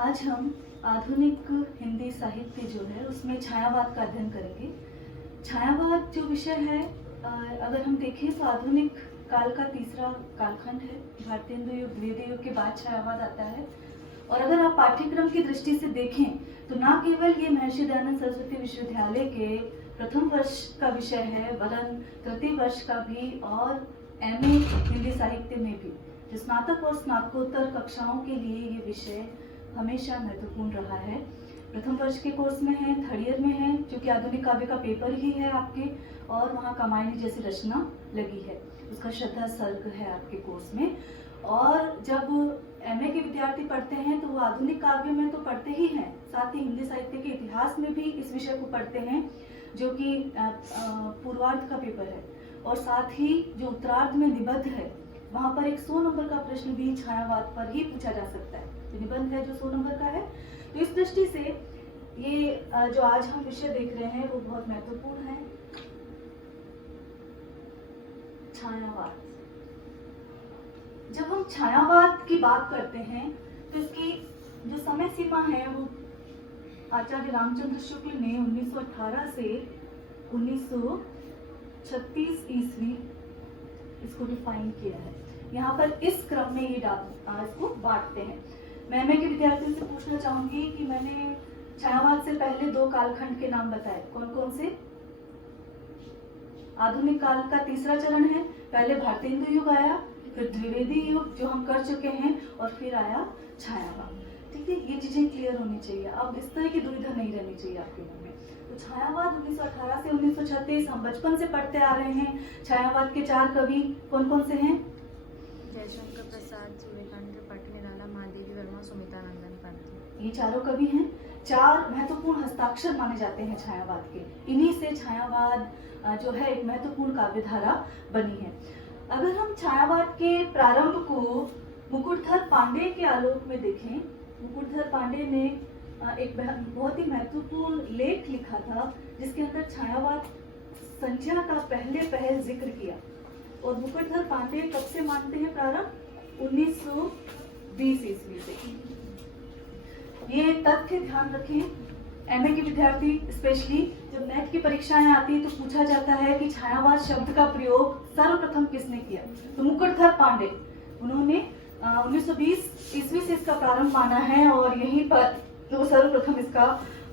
आज हम आधुनिक हिंदी साहित्य जो है उसमें छायावाद का अध्ययन करेंगे। छायावाद जो विषय है, अगर हम देखें तो आधुनिक काल का तीसरा कालखंड है। भारतीय हिंदू युग, द्विवेदी युग के बाद छायावाद आता है। और अगर आप पाठ्यक्रम की दृष्टि से देखें तो ना केवल ये महर्षि दयानंद सरस्वती विश्वविद्यालय के प्रथम वर्ष का विषय है, वरन तृतीय वर्ष का भी और एमए हिंदी साहित्य में भी स्नातक और स्नातकोत्तर कक्षाओं के लिए ये विषय हमेशा महत्वपूर्ण रहा है। प्रथम वर्ष के कोर्स में है, थर्ड ईयर में है, जो कि आधुनिक काव्य का पेपर ही है आपके, और वहाँ कामायनी जैसी रचना लगी है, उसका श्रद्धा सर्ग है आपके कोर्स में। और जब एमए के विद्यार्थी पढ़ते हैं तो वो आधुनिक काव्य में तो पढ़ते ही हैं, साथ ही हिंदी साहित्य के इतिहास में भी इस विषय को पढ़ते हैं, जो कि पूर्वार्ध का पेपर है। और साथ ही जो उत्तरार्ध में निबंध है, वहाँ पर एक 100 नंबर का प्रश्न भी छायावाद पर ही पूछा जा सकता है। जो निबंध है जो 100 नंबर का है। तो इस दृष्टि से ये जो आज हम विषय देख रहे हैं वो बहुत महत्वपूर्ण है। छायावाद। जब हम छायावाद की बात करते हैं तो इसकी जो समय सीमा है वो आचार्य रामचंद्र शुक्ल ने 1918 से 1936 ईस्वी इसको डिफाइन किया है। यहाँ पर इस क्रम में ये इसको बांटते हैं। मैं एमए के विद्यार्थियों से पूछना चाहूंगी कि मैंने छायावाद से पहले 2 कालखंड के नाम बताए, कौन कौन से? आधुनिक काल का तीसरा चरण है, पहले भारतीय हिंदू युग आया, फिर द्विवेदी युग जो हम कर चुके हैं, और फिर आया छायावाद। ठीक है, ये चीजें क्लियर होनी चाहिए। अब इस तरह की दुविधा नहीं रहनी चाहिए आपके मन में। तो छायावाद 1918 से 1936 हम बचपन से पढ़ते आ रहे हैं। छायावाद के 4 कवि कौन कौन से हैं? जयशंकर प्रसाद, सूर्यकांत त्रिपाठी, निराला, महादेवी वर्मा, सुमिता नंदन पंत। ये चारों कवि हैं। 4 महत्वपूर्ण हस्ताक्षर माने जाते हैं छायावाद के। इन्हीं से छायावाद जो है एक महत्वपूर्ण काव्यधारा बनी है। अगर हम छायावाद के प्रारंभ को मुकुटधर पांडे के आलोक में देखें, मुकुटधर पांडे ने एक बहुत ही महत्वपूर्ण लेख लिखा था जिसके अंदर छायावाद संज्ञा का पहल जिक्र किया। और मुकुटधर पांडे कब से मानते हैं प्रारंभ? 1920 ईस्वी से। ये तथ्य ध्यान रखें, एमए के विद्यार्थी स्पेशली जब नेट की परीक्षाएं आती है तो पूछा जाता है कि छायावाद शब्द का प्रयोग सर्वप्रथम किसने किया? तो मुकुटधर पांडे, उन्होंने 1920 ईस्वी से इसका प्रारंभ माना है और यहीं पर वो सर्वप्रथम इसका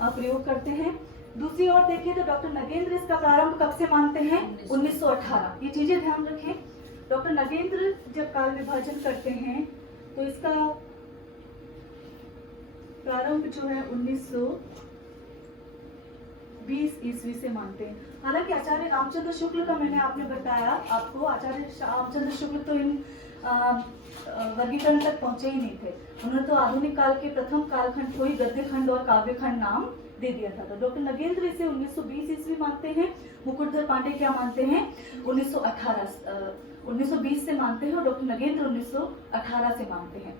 प्रयोग करते हैं। दूसरी ओर देखें तो डॉक्टर नगेंद्र इसका प्रारंभ कब से मानते हैं? 1918। ये चीजें ध्यान रखें। डॉक्टर नगेंद्र जब काल विभाजन करते हैं तो इसका प्रारंभ जो है 1920 ईस्वी से मानते हैं। हालांकि आचार्य रामचंद्र शुक्ल का मैंने आपने बताया आपको, आचार्य रामचंद्र शुक्ल तो इन वर्गीकरण तक पहुंचे ही नहीं थे। उन्होंने तो आधुनिक काल के प्रथम कालखंड को ही गद्य खंड और काव्य खंड नाम दे दिया था। तो डॉक्टर नगेंद्र इसे 1920 ईस्वी मानते हैं। मुकुटधर पांडे क्या मानते हैं? 1920 से मानते हैं और डॉक्टर नगेंद्र 1918 से मानते हैं।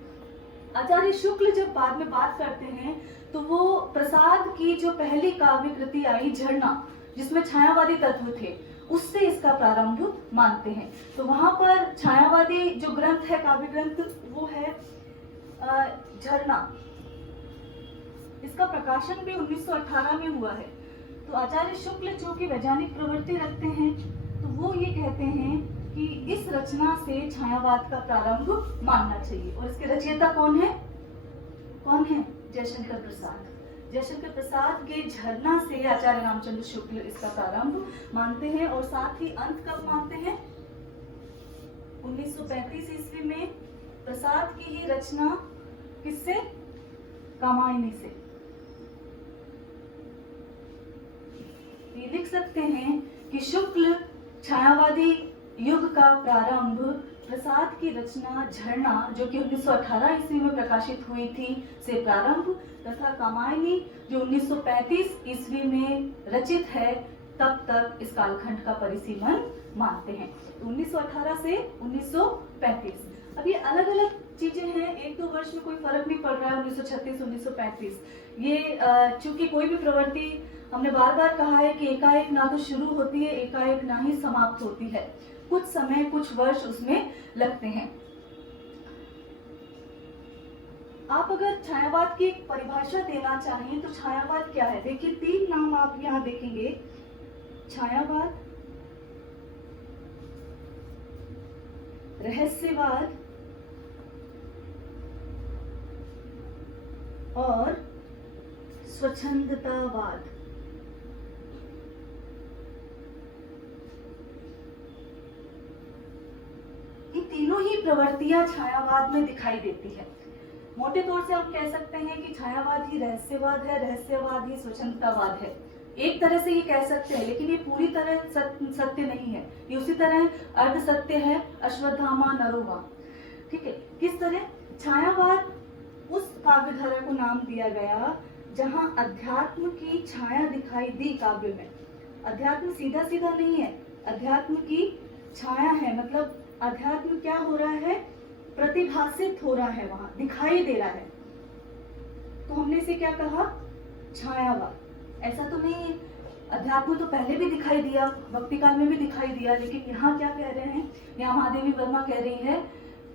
आचार्य शुक्ल जब बाद में बात करते हैं तो वो प्रसाद की जो पहली काव्य कृति आई झरना, जिसमें छायावादी तत्व थे, उससे इसका प्रारंभ मानते हैं। तो वहां पर छायावादी जो ग्रंथ है, काव्य ग्रंथ, वो है झरना। इसका प्रकाशन भी 1918 में हुआ है। तो आचार्य शुक्ल जो कि वैज्ञानिक प्रवृत्ति रखते हैं, तो वो ये कहते हैं कि इस रचना से छायावाद का प्रारंभ मानना चाहिए। और इसके रचयिता कौन है? जयशंकर प्रसाद। जयशंकर प्रसाद के झरना से आचार्य रामचंद्र शुक्ल इसका प्रारंभ मानते हैं। और साथ ही अंत कब मानते हैं? 1935 ईस्वी में प्रसाद की ही रचना किससे? कामायनी से। ये लिख सकते हैं कि शुक्ल छायावादी युग का प्रारंभ प्रसाद की रचना झरना, जो कि 1918 ईस्वी में प्रकाशित हुई थी, से प्रारंभ, तथा कामायनी जो 1935 ईस्वी में रचित है, तब तक इस कालखंड का परिसीमन मानते हैं। 1918 से 1935। अब ये अलग अलग चीजें हैं, 1-2 वर्ष में कोई फर्क नहीं पड़ रहा है। 1936, 1935 ये चूंकि कोई भी प्रवृत्ति, हमने बार बार कहा है कि एकाएक ना तो शुरू होती है, एकाएक ना ही समाप्त होती है। कुछ समय, कुछ वर्ष उसमें लगते हैं। आप अगर छायावाद की एक परिभाषा देना चाहें तो छायावाद क्या है? देखिए 3 नाम आप यहाँ देखेंगे, छायावाद, रहस्यवाद और स्वच्छंदतावाद। ये तीनों ही प्रवृत्तियां छायावाद में दिखाई देती है। मोटे तौर से हम कह सकते हैं कि छायावाद ही रहस्यवाद है, रहस्यवाद ही स्वच्छंदतावाद है। एक तरह से ये कह सकते हैं, लेकिन ये पूरी तरह सत्य नहीं है। ये उसी तरह अर्ध सत्य है, अश्वत्थामा नरोवा। ठीक है, किस तरह? छायावाद उस काव्य धारा को नाम दिया गया जहां अध्यात्म की छाया दिखाई दी काव्य में। अध्यात्म सीधा सीधा नहीं है, अध्यात्म की छाया है, मतलब अध्यात्म क्या हो रहा है? प्रतिभासित हो रहा है, वहां दिखाई दे रहा है। तो हमने इसे क्या कहा? छायावाद। ऐसा तो नहीं है, अध्यात्म तो पहले भी दिखाई दिया, भक्ति काल में भी दिखाई दिया, लेकिन यहाँ क्या कह रहे हैं? यहाँ महादेवी वर्मा कह रही है,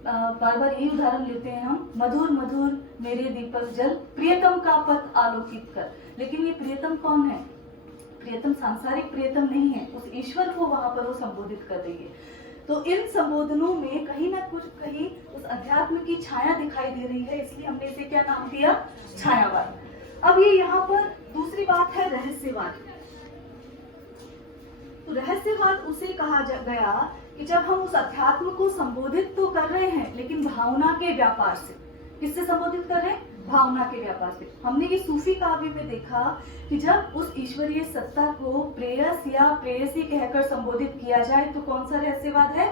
बार बार यही उदाहरण लेते हैं हम, मधुर मधुर मेरे दीपक जल, प्रियतम का पथ आलोकित कर। लेकिन ये प्रियतम कौन है? प्रियतम सांसारिक प्रियतम नहीं है, उस ईश्वर को वहां पर वो संबोधित कर रही है। तो इन संबोधनों में कहीं ना कुछ कहीं उस अध्यात्म की छाया दिखाई दे रही है, इसलिए हमने इसे क्या नाम दिया? छायावाद। अब ये यहाँ पर दूसरी बात है रहस्यवाद। तो रहस्यवाद उसे कहा गया कि जब हम उस अध्यात्म को संबोधित तो कर रहे हैं, लेकिन भावना के व्यापार से। किससे संबोधित कर रहे हैं? भावना के व्यापार से। हमने ये सूफी काव्य में देखा कि जब उस ईश्वरीय सत्ता को प्रेयस या प्रेयसी कहकर संबोधित किया जाए तो कौन सा रहस्यवाद है?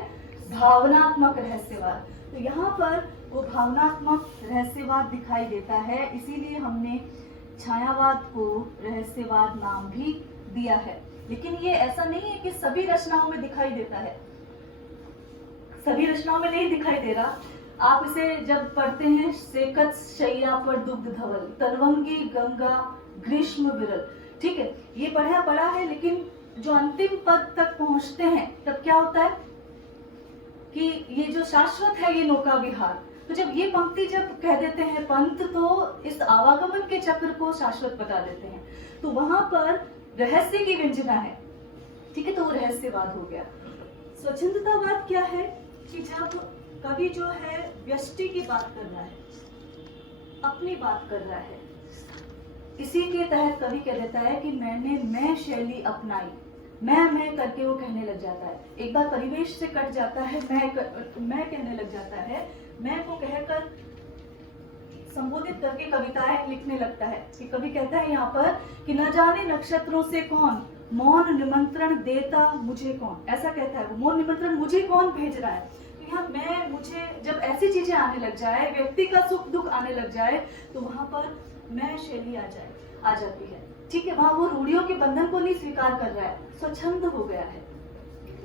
भावनात्मक रहस्यवाद। तो यहाँ पर वो भावनात्मक रहस्यवाद दिखाई देता है, इसीलिए हमने छायावाद को रहस्यवाद नाम भी दिया है। लेकिन ये ऐसा नहीं है कि सभी रचनाओं में दिखाई देता है, सभी रचनाओं में नहीं दिखाई दे रहा। आप इसे जब पढ़ते हैं, सेकत शैया पर दुग्ध धवल, तरवंगी गंगा ग्रीष्म विरल, ठीक है, ये पढ़ा है, लेकिन जो अंतिम पद तक पहुंचते हैं तब क्या होता है कि ये जो शाश्वत है ये नौका विहार। तो जब ये पंक्ति जब कह देते हैं पंत, तो इस आवागमन के चक्र को शाश्वत बता देते हैं। तो वहां पर रहस्य की व्यंजना है, ठीक है, तो वो रहस्यवाद हो गया। स्वच्छंदतावाद क्या है कि जब कवि जो है व्यष्टि की बात कर रहा है, अपनी बात कर रहा है, इसी के तहत कवि कह देता है कि मैंने मैं शैली अपनाई, मैं करके वो कहने लग जाता है। एक बार परिवेश से कट जाता है, मैं कहने लग जाता है, मैं को कहकर संबोधित करके कविताएं लिखने लगता है। कि कवि कहता है यहाँ पर कि न जाने नक्षत्रों से कौन मौन निमंत्रण देता मुझे कौन, ऐसा कहता है वो, मौन निमंत्रण मुझे कौन भेज रहा है। तो यहाँ मैं, मुझे, जब ऐसी चीजें आने लग जाए, व्यक्ति का सुख दुख आने लग जाए, तो वहां पर मैं शैली आ जाती है, ठीक है। वहां वो रूढ़ियों के बंधन को नहीं स्वीकार कर रहा है, स्वच्छंद हो गया है,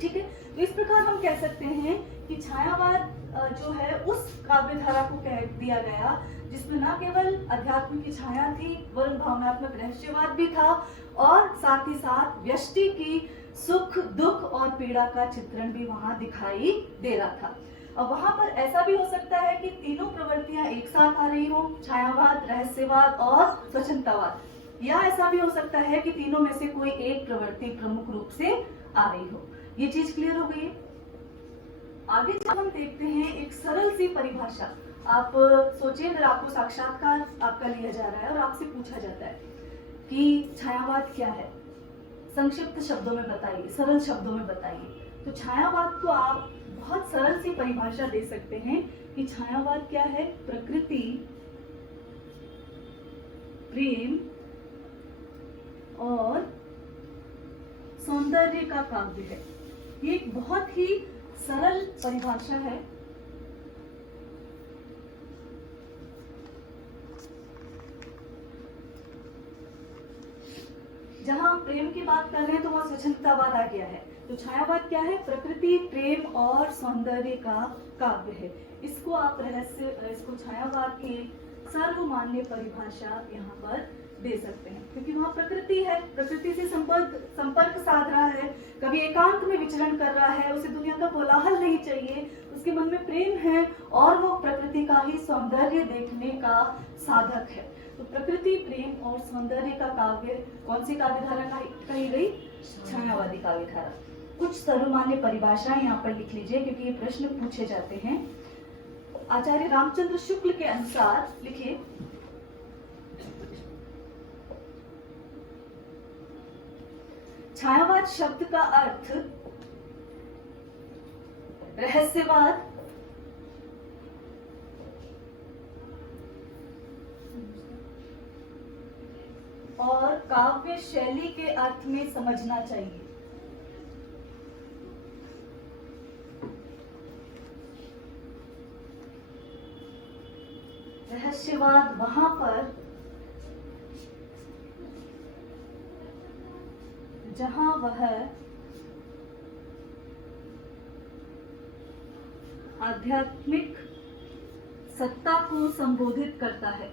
ठीक है। तो इस प्रकार हम कह सकते हैं कि छायावाद जो है उस काव्य धारा को कह दिया गया जिसमें न केवल अध्यात्म की छाया थी, वरन भावनात्मक रहस्यवाद भी था, और साथ ही साथ व्यष्टि की सुख दुख और पीड़ा का चित्रण भी वहां दिखाई दे रहा था। अब वहां पर ऐसा भी हो सकता है कि तीनों प्रवृत्तियां एक साथ आ रही हो, छायावाद, रहस्यवाद और स्वच्छंदतावाद, या ऐसा भी हो सकता है कि तीनों में से कोई एक प्रवृत्ति प्रमुख रूप से आ रही हो। ये चीज क्लियर हो गई। आगे जब हम देखते हैं एक सरल सी परिभाषा, आप सोचिए अगर आपको साक्षात्कार आपका लिया जा रहा है और आपसे पूछा जाता है कि छायावाद क्या है, संक्षिप्त शब्दों में बताइए, सरल शब्दों में बताइए। तो छायावाद को आप बहुत सरल सी परिभाषा दे सकते हैं कि छायावाद क्या है? प्रकृति, प्रेम और सौंदर्य का काव्य है। ये एक बहुत ही सरल परिभाषा है। जहां हम प्रेम की बात कर रहे हैं तो वहां स्वच्छंदतावाद आ गया है। तो छायावाद क्या है? प्रकृति, प्रेम और सौंदर्य का काव्य है। इसको आप इसको छायावाद की सर्वमान्य परिभाषा यहाँ पर दे सकते हैं, क्योंकि वहाँ प्रकृति है, प्रकृति से संपर्क साध रहा है, कभी एकांत में विचरण कर रहा है, उसे दुनिया का कोलाहल नहीं चाहिए, उसके मन में प्रेम है और वो प्रकृति का ही सौंदर्य देखने का साधक है। तो प्रकृति, प्रेम और सौंदर्य का काव्य कौन सी काव्य धारा कही गई? छायावादी काव्य धारा। कुछ सर्वमान्य परिभाषाएं यहाँ पर लिख लीजिए, क्योंकि ये प्रश्न पूछे जाते हैं। आचार्य रामचंद्र शुक्ल के अनुसार लिखिए, छायावाद शब्द का अर्थ रहस्यवाद, और काव्य शैली के अर्थ में समझना चाहिए। रहस्यवाद वहां पर जहां वह आध्यात्मिक सत्ता को संबोधित करता है,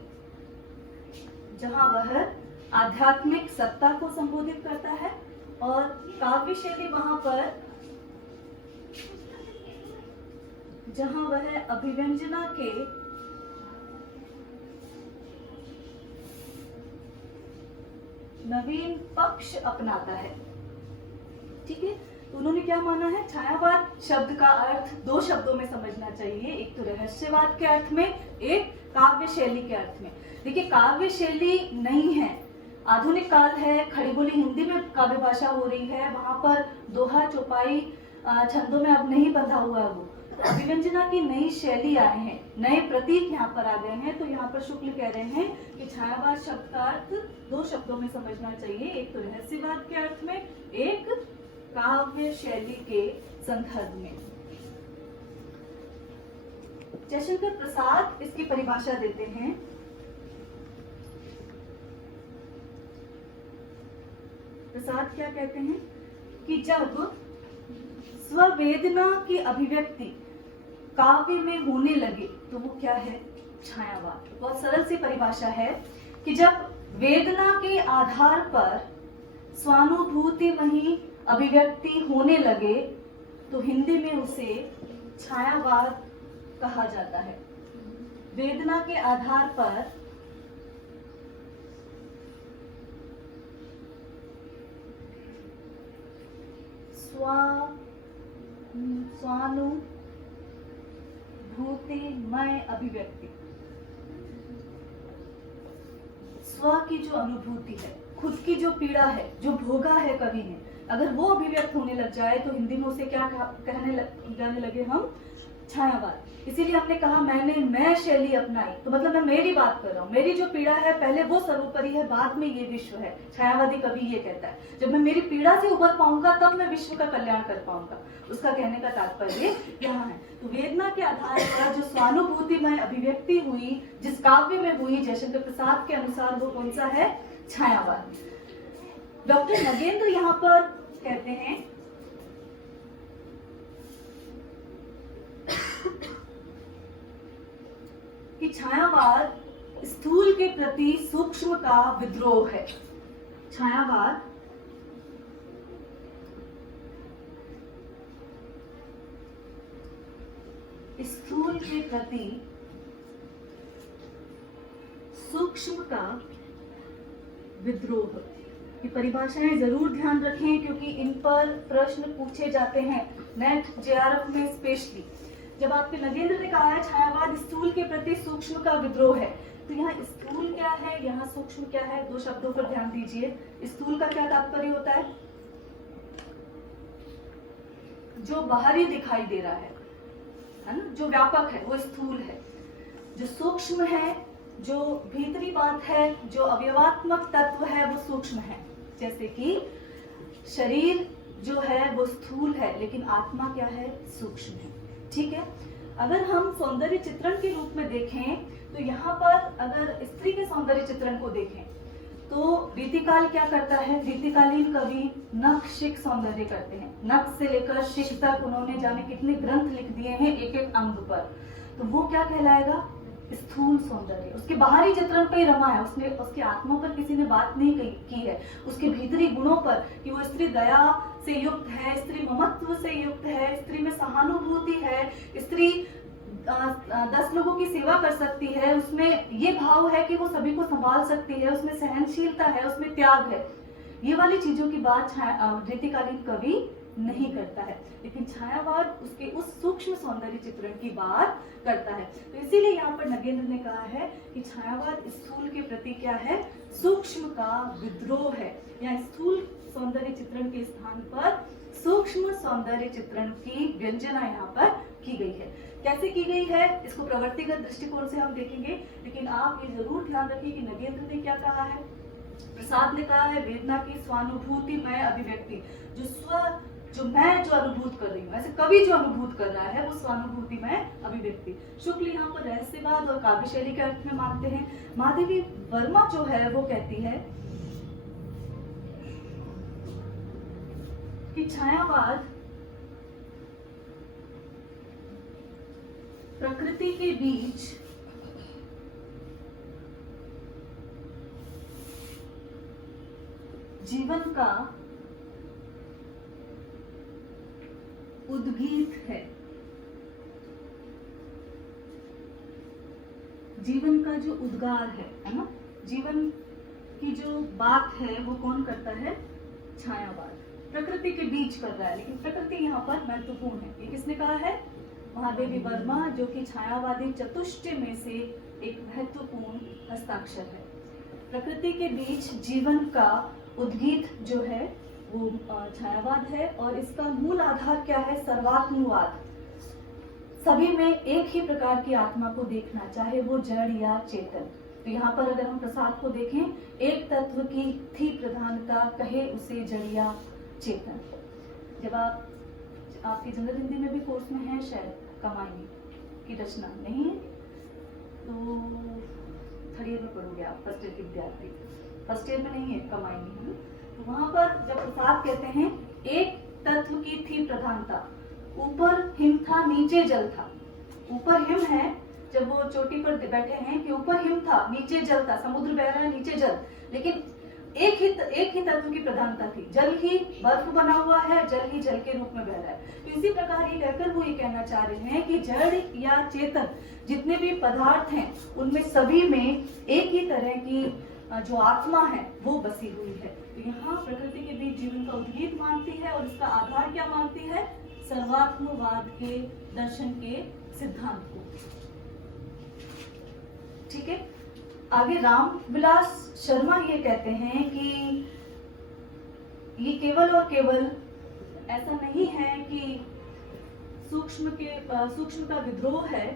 जहां वह आध्यात्मिक सत्ता को संबोधित करता है, और काव्य शैली वहां पर जहां वह अभिव्यंजना के नवीन पक्ष अपनाता है। ठीक है, तो उन्होंने क्या माना है? छायावाद शब्द का अर्थ दो शब्दों में समझना चाहिए, एक तो रहस्यवाद के अर्थ में, एक काव्य शैली के अर्थ में। देखिए, काव्य शैली नहीं है, आधुनिक काल है, खड़ी बोली हिंदी में काव्य भाषा हो रही है, वहां पर दोहा चौपाई छंदों में अब नहीं बंधा हुआ है वो, तो अभिव्यंजना की नई शैली आए हैं, नए प्रतीक यहाँ पर आ गए हैं। तो यहाँ पर शुक्ल कह रहे हैं कि छायावाद शब्द का अर्थ दो शब्दों में समझना चाहिए, एक तो रहस्यवाद के अर्थ में, एक काव्य शैली के संदर्भ में। जयशंकर प्रसाद इसकी परिभाषा देते हैं। प्रसाद क्या कहते हैं कि जब स्ववेदना की अभिव्यक्ति काव्य में होने लगे तो वो क्या है? छायावाद। बहुत सरल सी परिभाषा है कि जब वेदना के आधार पर स्वानुभूतिमयी अभिव्यक्ति होने लगे तो हिंदी में उसे छायावाद कहा जाता है। वेदना के आधार पर स्वानुभूतिमय अभिव्यक्ति, स्व की जो अनुभूति है, खुद की जो पीड़ा है, जो भोगा है कवि ने, अगर वो अभिव्यक्त होने लग जाए तो हिंदी में उसे क्या कहने लगे हम? छायावाद। इसीलिए हमने कहा मैंने मैं शैली अपनाई, तो मतलब मैं मेरी बात कर रहा हूँ, मेरी जो पीड़ा है पहले वो सर्वोपरि है, बाद में ये विश्व है। छायावादी कवि ये कहता है, जब मैं मेरी पीड़ा से उबर पाऊंगा तब मैं विश्व का कल्याण कर पाऊंगा। उसका कहने का तात्पर्य यहाँ है। तो वेदना के आधार पर जो स्वानुभूतिमय अभिव्यक्ति हुई, जिस काव्य में हुई, जयशंकर प्रसाद के अनुसार वो कौन सा है? छायावाद। डॉक्टर नगेंद्र यहाँ पर कहते हैं कि छायावाद स्थूल के प्रति सूक्ष्म का विद्रोह है। छायावाद स्थूल के प्रति सूक्ष्म का विद्रोह। ये परिभाषाएं जरूर ध्यान रखें, क्योंकि इन पर प्रश्न पूछे जाते हैं नेट जेआरएफ में स्पेशली। जब आपके नगेंद्र ने कहा है छायावाद स्थूल के प्रति सूक्ष्म का विद्रोह है, तो यहाँ स्थूल क्या है, यहाँ सूक्ष्म क्या है? दो शब्दों पर ध्यान दीजिए। स्थूल का क्या तात्पर्य होता है? जो बाहरी दिखाई दे रहा है ना, जो व्यापक है वो स्थूल है। जो सूक्ष्म है, जो भीतरी बात है, जो अवयवात्मक तत्व है वो सूक्ष्म है। जैसे कि शरीर जो है वो स्थूल है, लेकिन आत्मा क्या है? सूक्ष्म है। ठीक है, अगर हम सौंदर्य चित्रण के रूप में देखें तो यहाँ पर अगर स्त्री के सौंदर्य चित्रण को देखें तो रीतिकाल क्या करता है? रीतिकालीन कवि नख शिख सौंदर्य करते हैं। नख से लेकर शिख तक उन्होंने जाने कितने ग्रंथ लिख दिए हैं एक एक अंग पर, तो वो क्या कहलाएगा? स्थूल सौंदर्य, उसके बाहरी चित्रण पे ही रमा है, उसने उसकी आत्मा पर किसी ने बात नहीं की है, उसके भीतरी गुणों पर कि वो स्त्री दया से युक्त है, स्त्री ममत्व से युक्त है, स्त्री में सहानुभूति है, स्त्री 10 लोगों की सेवा कर सकती है, उसमें ये भाव है कि वो सभी को संभाल सकती है, उसमें सहनशीलता है, उसमें त्याग है। ये वाली चीजों की बात रीतिकालीन कवि नहीं करता है, लेकिन छायावाद उसके उस सूक्ष्म सौंदर्य चित्रण की बात करता है। तो इसीलिए यहाँ पर नगेंद्र ने कहा है कि छायावाद स्थूल के प्रति क्या है, सूक्ष्म का विद्रोह है, या स्थूल सौंदर्य चित्रण के स्थान पर सूक्ष्म सौंदर्य चित्रण की व्यंजना यहाँ पर की गई है। कैसे की गई है इसको प्रवृत्तिगत दृष्टिकोण से हम देखेंगे, लेकिन आप ये जरूर ध्यान रखिए कि नगेंद्र ने क्या कहा है, प्रसाद ने कहा है वेदना की स्वानुभूति मैं अभिव्यक्ति, जो मैं जो अनुभूत कर रही हूँ, ऐसे कवि जो अनुभूत कर रहा है वो स्वानुभूति में अभिव्यक्ति। शुक्ल यहाँ पर रहस्यवाद और काव्य शैली के अर्थ में मानते हैं। महादेवी वर्मा जो है वो कहती है कि छायावाद प्रकृति के बीच जीवन का उद्गीत है। जीवन का जो उद्गार है ना, जीवन की जो बात है वो कौन करता है, छायावाद प्रकृति के बीच कर रहा है, लेकिन प्रकृति यहाँ पर महत्वपूर्ण है। ये किसने कहा है, महादेवी वर्मा, जो कि छायावादी चतुष्टय में से एक महत्वपूर्ण हस्ताक्षर है। प्रकृति के बीच जीवन का उद्गीत जो है वो छायावाद है, और इसका मूल आधार क्या है, सर्वात्मवाद, सभी में एक ही प्रकार की आत्मा को देखना, चाहे वो जड़ या चेतन। तो यहाँ पर अगर हम प्रसाद को देखें, एक तत्व की थी प्रधानता, कहे उसे जड़ या चेतन। जब आपकी जनरल हिंदी में भी कोर्स में है शायद कमाई की रचना नहीं है, तो थर्ड ईयर में पढ़ोगे आप, फर्स्ट ईयर के विद्यार्थी, फर्स्ट ईयर में नहीं है कमाई है ना। तो वहां पर जब प्रसाद कहते हैं एक तत्व की थी प्रधानता, ऊपर हिम था नीचे जल था, ऊपर हिम है, जब वो चोटी पर बैठे हैं कि ऊपर हिम था नीचे जल था, समुद्र बह रहा है नीचे जल, लेकिन एक ही तत्व की प्रधानता थी, जल ही बर्फ बना हुआ है, जल ही जल के रूप में बह रहा है। तो इसी प्रकार ये कहकर वो ये कहना चाह रहे हैं कि जड़ या चेतन जितने भी पदार्थ हैं उनमें सभी में एक ही तरह की जो आत्मा है वो बसी हुई है। तो यहाँ प्रकृति के बीच जीवन का उद्गीत मानती है, और इसका आधार क्या मानती है, सर्वात्मवाद के दर्शन के सिद्धांत को। ठीक है, आगे रामविलास शर्मा ये कहते हैं कि ये केवल और केवल ऐसा नहीं है कि सूक्ष्म का विद्रोह है,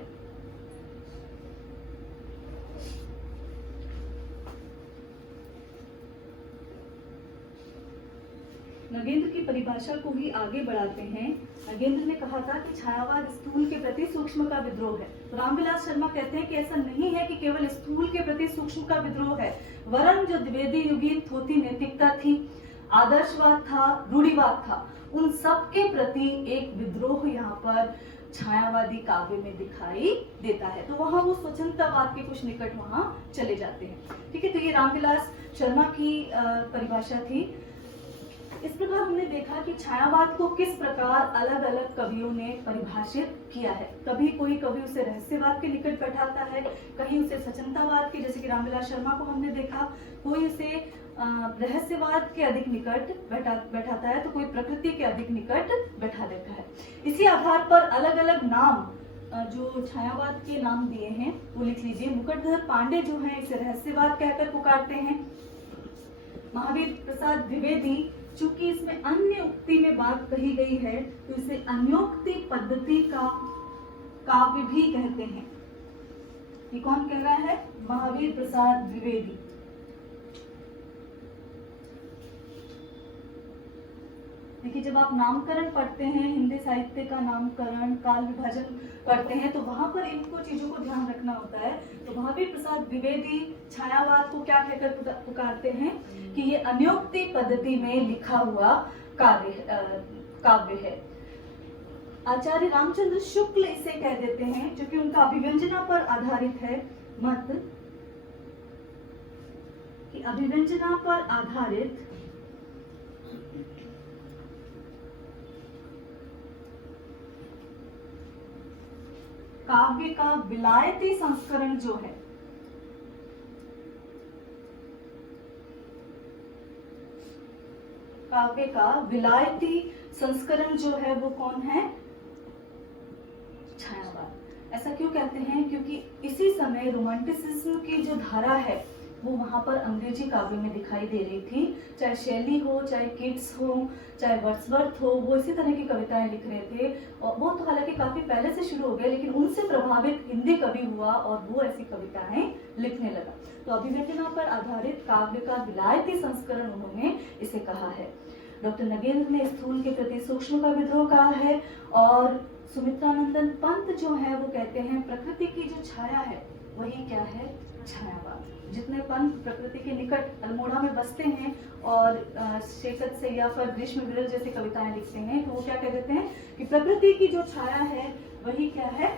नगेंद्र की परिभाषा को ही आगे बढ़ाते हैं। नगेंद्र ने कहा था कि छायावाद स्थूल के प्रति सूक्ष्म का विद्रोह है, तो रामविलास शर्मा कहते हैं कि ऐसा नहीं है कि केवल स्थूल के प्रति सूक्ष्म का विद्रोह है, वरन जो द्विवेदी युगीन थोती नैतिकता थी, आदर्शवाद था, रूढ़िवाद था, उन सब के प्रति एक विद्रोह यहाँ पर छायावादी काव्य में दिखाई देता है। तो वहां वो स्वतंत्रवाद के कुछ निकट वहां चले जाते हैं। ठीक है, तो ये रामविलास शर्मा की परिभाषा थी। इस प्रकार हमने देखा कि छायावाद को किस प्रकार अलग अलग कवियों ने परिभाषित किया है। कभी कोई कवि उसे रहस्यवाद के निकट बैठाता है, कहीं उसे सचंतावाद के, जैसे कि रामविलास शर्मा को हमने देखा, कोई उसे रहस्यवाद के अधिक निकट बैठाता है, तो कोई प्रकृति के अधिक निकट बैठा देता है। इसी आधार पर अलग अलग नाम जो छायावाद के नाम दिए हैं वो लिख लीजिए। मुकुटधर पांडे जो है इसे रहस्यवाद कहकर पुकारते हैं। महावीर प्रसाद द्विवेदी, चूंकि इसमें अन्य उक्ति में बात कही गई है, तो इसे अन्योक्ति पद्धति का काव्य भी कहते हैं। ये कौन कह रहा है, महावीर प्रसाद द्विवेदी। देखिए, जब आप नामकरण पढ़ते हैं, हिंदी साहित्य का नामकरण, काल विभाजन पढ़ते हैं, तो वहां पर इनको चीजों को ध्यान रखना होता है। तो महावीर प्रसाद द्विवेदी छायावाद को क्या कहकर पुकारते हैं कि ये अन्योक्ति पद्धति में लिखा हुआ काव्य है। आचार्य रामचंद्र शुक्ल इसे कह देते हैं, जो कि उनका अभिव्यंजना पर आधारित है मत, कि अभिव्यंजना पर आधारित काव्य का विलायती संस्करण जो है, काव्य का विलायती संस्करण जो है वो कौन है? छायावाद। ऐसा क्यों कहते हैं? क्योंकि इसी समय रोमांटिसिज्म की जो धारा है वो वहां पर अंग्रेजी काव्य में दिखाई दे रही थी। चाहे शैली हो, चाहे किट्स हो, चाहे वर्ड्सवर्थ हो, वो इसी तरह की कविताएं लिख रहे थे। और वो तो हालांकि काफी पहले से शुरू हो गया, लेकिन उनसे प्रभावित हिंदी कवि हुआ और वो ऐसी कविताएं लिखने लगा। तो अभिव्यंजना पर आधारित काव्य का विलायती संस्करण उन्होंने इसे कहा है। डॉक्टर नगेंद्र ने स्थूल के प्रति सूक्ष्म का विद्रोह कहा है, और सुमित्रानंदन पंत जो है वो कहते हैं प्रकृति की जो छाया है वही क्या है? छायावाद। जितने पंत प्रकृति के निकट अल्मोड़ा में बसते हैं और शेखर से या फिर ग्रीष्म विरल जैसी कविताएं लिखते हैं, तो वो क्या कह देते हैं कि प्रकृति की जो छाया है वही क्या है?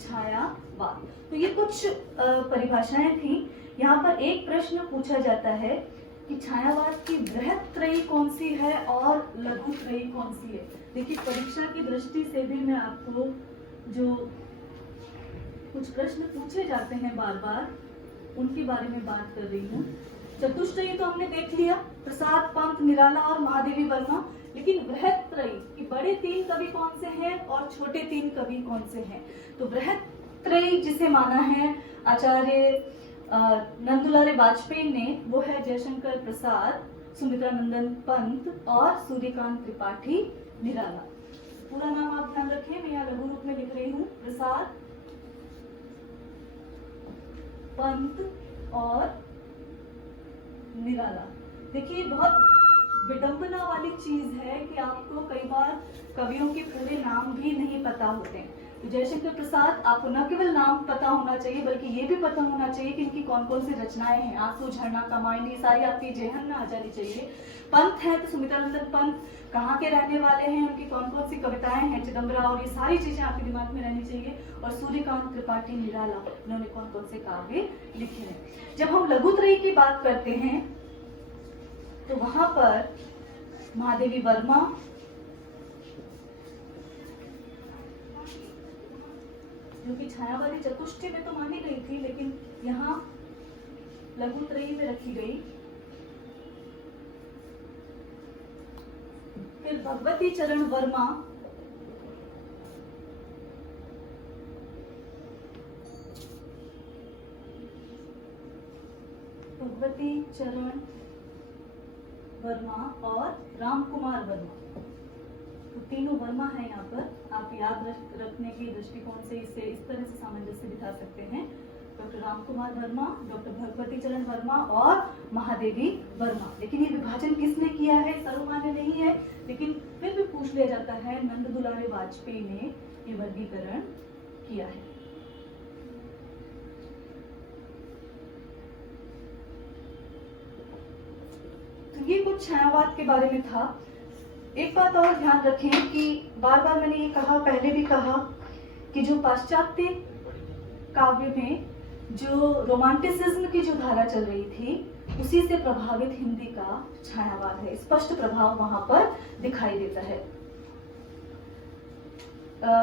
छायावाद। तो ये कुछ परिभाषाएं थी। यहाँ पर एक प्रश्न पूछा जाता है कि छायावाद की बृहत त्रयी कौन सी है और लघु त्रयी कौन सी है। देखिए, परीक्षा की दृष्टि से भी मैं आपको जो कुछ प्रश्न पूछे जाते हैं बार बार, उनके बारे में बात कर रही हूँ। चतुष्टयी तो हमने देख लिया, प्रसाद, पंत, निराला और महादेवी वर्मा। लेकिन बृहत त्रयी कि बड़े 3 कवि कौन से हैं और छोटे 3 कवि कौन से हैं। तो बृहत त्रयी जिसे माना है आचार्य नंदुलारे वाजपेयी ने, वो है जयशंकर प्रसाद, सुमित्रानंदन पंत और सूर्यकांत त्रिपाठी निराला। पूरा नाम आप ध्यान रखें, मैं यहाँ लघु रूप में लिख रही हूँ। प्रसाद, पंत और निराला। देखिए, बहुत विडंबना वाली चीज है कि आपको कई बार कवियों के पूरे नाम भी नहीं पता होते हैं। तो जयशंकर प्रसाद, आपको न केवल नाम पता होना चाहिए बल्कि ये भी पता होना चाहिए कि इनकी कौन कौन सी रचनाएं हैं। आंसू, झरना, कमायनी, सारी आपकी जेहन में आ जानी चाहिए। पंत है तो सुमित्रानंदन पंत कहाँ के रहने वाले हैं, उनकी कौन कौन सी कविताएं हैं, चिदम्बरा, और ये सारी चीजें आपके दिमाग में रहनी चाहिए। और सूर्यकांत त्रिपाठी निराला, इन्होंने कौन कौन से काव्य लिखे हैं। जब हम लघुत्रयी की बात करते हैं तो वहां पर महादेवी वर्मा, जो कि छायावादी चतुष्टय में तो मानी गई थी, लेकिन यहाँ लघुत्रयी में रखी गई। फिर भगवती चरण वर्मा, भगवती चरण वर्मा और राम कुमार वर्मा। तो तीनों वर्मा है यहाँ पर। आप याद रखने के दृष्टिकोण से इसे इस तरह से सामंजस्य बिठा सकते हैं। डॉक्टर राम कुमार वर्मा, डॉक्टर भगवती चरण वर्मा और महादेवी वर्मा। लेकिन ये विभाजन किसने किया है सर्वमान्य नहीं है, लेकिन फिर भी पूछ लिया जाता है, नंद दुलारे वाजपेयी ने ये वर्गीकरण किया है। तो ये कुछ छायावाद के बारे में था। एक बात और ध्यान रखें कि बार बार मैंने ये कहा, पहले भी कहा, कि जो पाश्चात्य काव्य में जो रोमांटिसिज्म की जो धारा चल रही थी, उसी से प्रभावित हिंदी का छायावाद है। स्पष्ट प्रभाव वहां पर दिखाई देता है।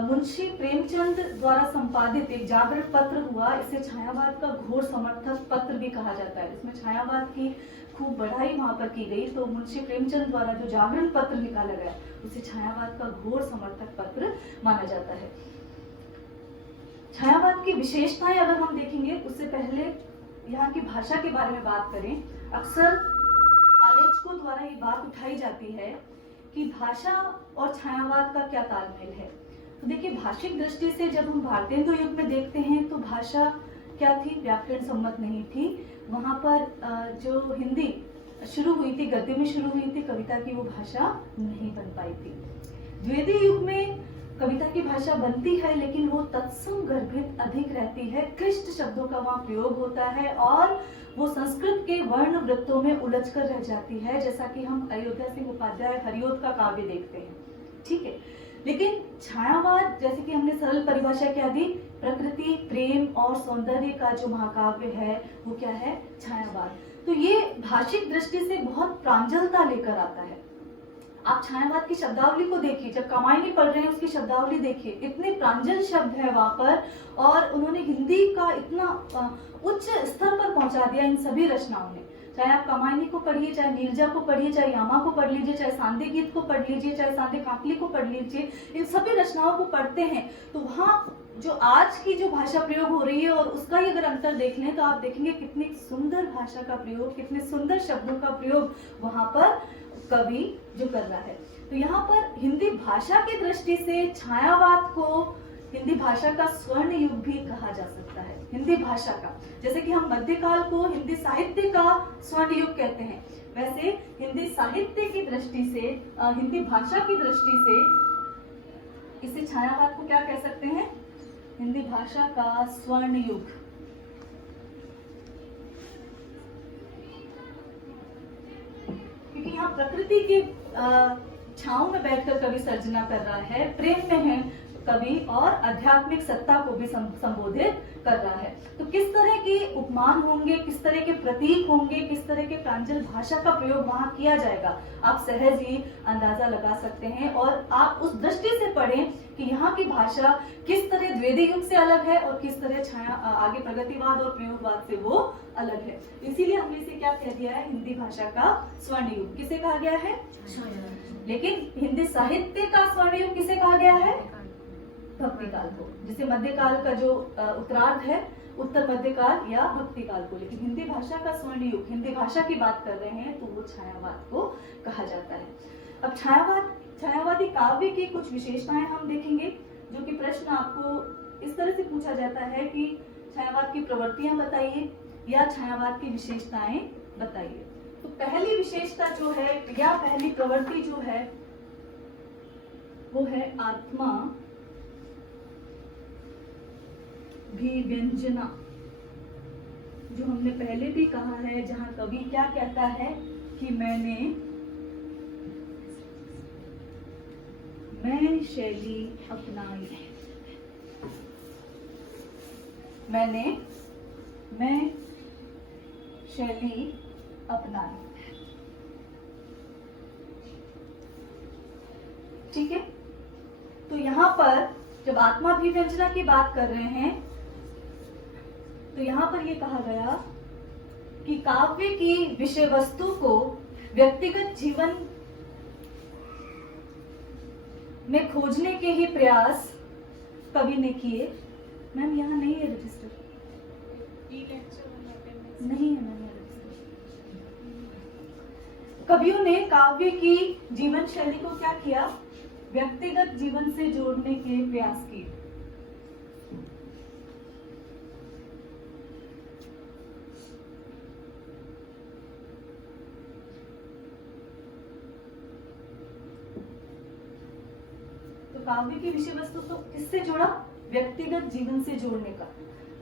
मुंशी प्रेमचंद द्वारा संपादित एक जागरण पत्र हुआ, इसे छायावाद का घोर समर्थक पत्र भी कहा जाता है। इसमें छायावाद की खूब बढ़ाई वहां पर की गई। तो मुंशी प्रेमचंद द्वारा जो जागरण पत्र निकाला गया, उसे छायावाद का घोर समर्थक पत्र माना जाता है। छायावाद की विशेषताएं अगर हम देखेंगे, उससे पहले यहाँ की भाषा के बारे में बात करें। अक्सर आलोचकों द्वारा ये बात उठाई जाती है कि भाषा और छायावाद का क्या तालमेल है। तो देखिए, भाषिक दृष्टि से जब हम भारतेंदु युग में देखते हैं तो भाषा क्या थी? व्याकरण सम्मत नहीं थी। वहां पर जो हिंदी शुरू हुई थी, गद्य में शुरू हुई थी, कविता की वो भाषा नहीं बन पाई थी। द्विवेदी युग में कविता की भाषा बनती है, लेकिन वो तत्सम गर्भित अधिक रहती है। क्लिष्ट शब्दों का वहाँ प्रयोग होता है और वो संस्कृत के वर्ण वृत्तों में उलझ कर रह जाती है, जैसा कि हम अयोध्या सिंह उपाध्याय हरिओद का काव्य देखते हैं। ठीक है, लेकिन छायावाद, जैसे कि हमने सरल परिभाषा क्या दी, प्रकृति, प्रेम और सौंदर्य का जो महाकाव्य है वो क्या है, छायावाद। तो ये भाषिक दृष्टि से बहुत प्रांजलता लेकर आता है। आप छायावाद की शब्दावली को देखिए, जब कामायनी पढ़ रहे हैं उसकी शब्दावली देखिए, इतने प्रांजल शब्द है वहां पर, और उन्होंने हिंदी का इतना उच्च स्तर पर पहुंचा दिया इन सभी रचनाओं ने। चाहे आप कामायनी को पढ़िए, चाहे नीरजा को पढ़िए, चाहे यामा को पढ़ लीजिए, चाहे सांदे गीत को पढ़ लीजिए, चाहे सांदे काकली को पढ़ लीजिए, इन सभी रचनाओं को पढ़ते हैं तो वहाँ जो आज की जो भाषा प्रयोग हो रही है और उसका ही अगर अंतर देख लें तो आप देखेंगे कितनी सुंदर भाषा का प्रयोग, कितने सुंदर शब्दों का प्रयोग वहां पर कवि जो कर रहा है। तो यहाँ पर हिंदी भाषा की दृष्टि से छायावाद को हिंदी भाषा का स्वर्ण युग भी कहा जा सकता है। हिंदी भाषा का, जैसे कि हम मध्यकाल को हिंदी साहित्य का स्वर्ण युग कहते हैं, वैसे हिंदी साहित्य की दृष्टि से, हिंदी भाषा की दृष्टि से इसे छायावाद को क्या कह सकते हैं, हिंदी भाषा का स्वर्ण युग। क्योंकि यहाँ प्रकृति के छांव में बैठकर कवि सर्जना कर रहा है, प्रेम में है कवि, और आध्यात्मिक सत्ता को भी संबोधित कर रहा है। तो किस तरह के उपमान होंगे, किस तरह के प्रतीक होंगे, किस तरह के प्रांजल भाषा का प्रयोग वहां किया जाएगा, आप सहज ही अंदाजा लगा सकते हैं। और आप उस दृष्टि से पढ़ें कि यहाँ की भाषा किस तरह द्विवेदी युग से अलग है और किस तरह छाया आगे प्रगतिवाद और प्रयोगवाद से वो अलग है। इसीलिए हमने इसे क्या कह दिया है, हिंदी भाषा का स्वर्ण युग किसे कहा गया है। लेकिन हिंदी साहित्य का स्वर्ण युग किसे कहा गया है, भक्ति काल को, जिसे मध्यकाल का जो उत्तरार्ध है, उत्तर मध्यकाल या भक्ति काल को। लेकिन हिंदी भाषा का स्वर्ण युग, हिंदी भाषा की बात कर रहे हैं तो वो छायावाद को कहा जाता है। अब छायावादी काव्य की कुछ विशेषताएं हम देखेंगे, जो कि प्रश्न आपको इस तरह से पूछा जाता है कि छायावाद की प्रवृत्तियां बताइए या छायावाद की विशेषताएं बताइए। तो पहली विशेषता जो है या पहली प्रवृत्ति जो है वो है आत्मा भी व्यंजना, जो हमने पहले भी कहा है, जहां कवि क्या कहता है कि मैं शैली अपनाई, मैं शैली अपनाई। ठीक है, तो यहाँ पर जब आत्माभिव्यंजना की बात कर रहे हैं तो यहाँ पर ये कहा गया कि काव्य की विषय वस्तु को व्यक्तिगत जीवन में खोजने के ही प्रयास कवि ने किए। मैम यहाँ नहीं है रजिस्टर, नहीं है मैम रजिस्टर। कवियों ने काव्य की जीवन शैली को क्या किया, व्यक्तिगत जीवन से जोड़ने के प्रयास किए। तो काव्य की विषय वस्तु को किससे जोड़ा, व्यक्तिगत जीवन से जोड़ने का।